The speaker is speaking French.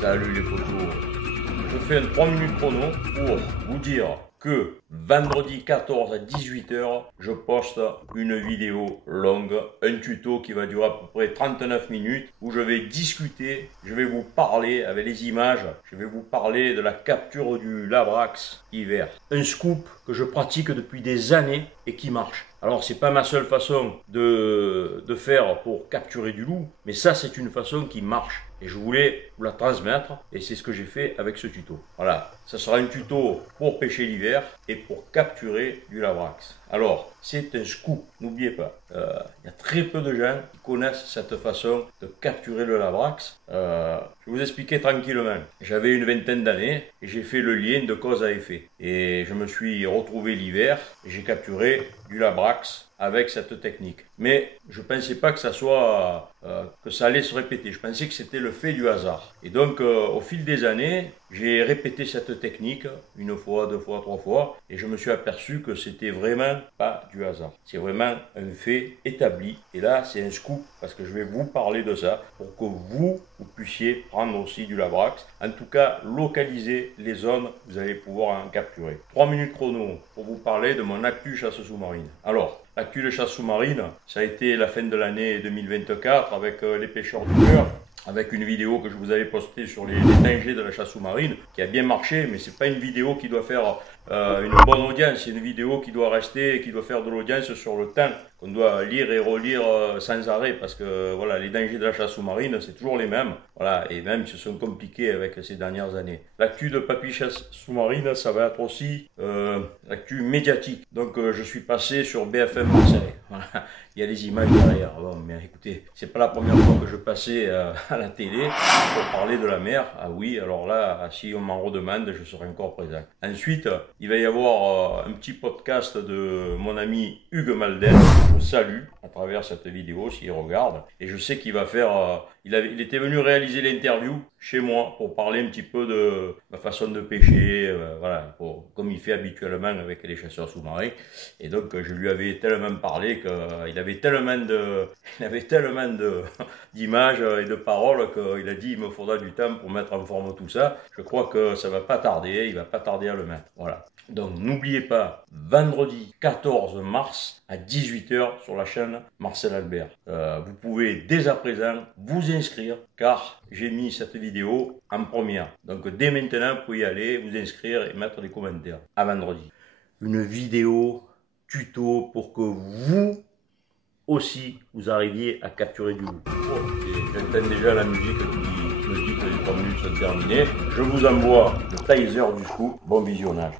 Salut les photos. Je fais un 3 minutes chrono pour vous dire que vendredi 14 à 18 h, je poste une vidéo longue, un tuto qui va durer à peu près 39 minutes où je vais discuter, je vais vous parler avec les images, je vais vous parler de la capture du labrax hiver. Un scoop que je pratique depuis des années et qui marche. Alors c'est pas ma seule façon de faire pour capturer du loup, mais ça c'est une façon qui marche. Et je voulais vous la transmettre et c'est ce que j'ai fait avec ce tuto. Voilà, ça sera un tuto pour pêcher l'hiver et pour capturer du labrax. Alors, c'est un scoop, n'oubliez pas. Il y a très peu de gens qui connaissent cette façon de capturer le labrax. Je vais vous expliquer tranquillement. J'avais une vingtaine d'années et j'ai fait le lien de cause à effet. Et je me suis retrouvé l'hiver et j'ai capturé du labrax avec cette technique. Mais je ne pensais pas que ça soit que ça allait se répéter. Je pensais que c'était le fait du hasard. Et donc, au fil des années, j'ai répété cette technique une fois, deux fois, trois fois, et je me suis aperçu que c'était vraiment pas du hasard. C'est vraiment un fait établi. Et là, c'est un scoop parce que je vais vous parler de ça pour que vous puissiez prendre aussi du labrax. En tout cas, localiser les zones, vous allez pouvoir en capturer. 3 minutes chrono pour vous parler de mon actu chasse sous-marine. Alors, l'actu de chasse sous-marine, ça a été la fin de l'année 2024 avec les pêcheurs du cœur, avec une vidéo que je vous avais postée sur les dangers de la chasse sous-marine, qui a bien marché, mais c'est pas une vidéo qui doit faire une bonne audience, c'est une vidéo qui doit rester, qui doit faire de l'audience sur le temps, qu'on doit lire et relire sans arrêt, parce que voilà, les dangers de la chasse sous-marine, c'est toujours les mêmes, voilà, et même ils se sont compliqués avec ces dernières années. L'actu de Papy Chasse sous-marine, ça va être aussi l'actu médiatique. Donc je suis passé sur BFM Marseille. Voilà. Il y a les images derrière. Bon, mais écoutez, c'est pas la première fois que je passais à la télé pour parler de la mer. Ah oui, alors là, si on m'en redemande, je serai encore présent. Ensuite, il va y avoir un petit podcast de mon ami Hugues Malden. Je salue à travers cette vidéo s'il regarde. Et je sais qu'il va faire... il était venu réaliser l'interview chez moi pour parler un petit peu de ma façon de pêcher, voilà, comme il fait habituellement avec les chasseurs sous-marins. Et donc je lui avais tellement parlé qu'il avait tellement d'images et de paroles qu'il a dit il me faudra du temps pour mettre en forme tout ça. Je crois que ça va pas tarder, il va pas tarder à le mettre. Voilà. Donc n'oubliez pas, vendredi 14 mars à 18 h sur la chaîne Marcel Albert. Vous pouvez dès à présent vous inscrire car j'ai mis cette vidéo en première. Donc dès maintenant, vous pouvez y aller, vous inscrire et mettre des commentaires. À vendredi. Une vidéo tuto pour que vous aussi vous arriviez à capturer du loup. J'entends déjà la musique qui me dit que les 3 minutes sont terminées. Je vous envoie le taser du scoop. Bon visionnage.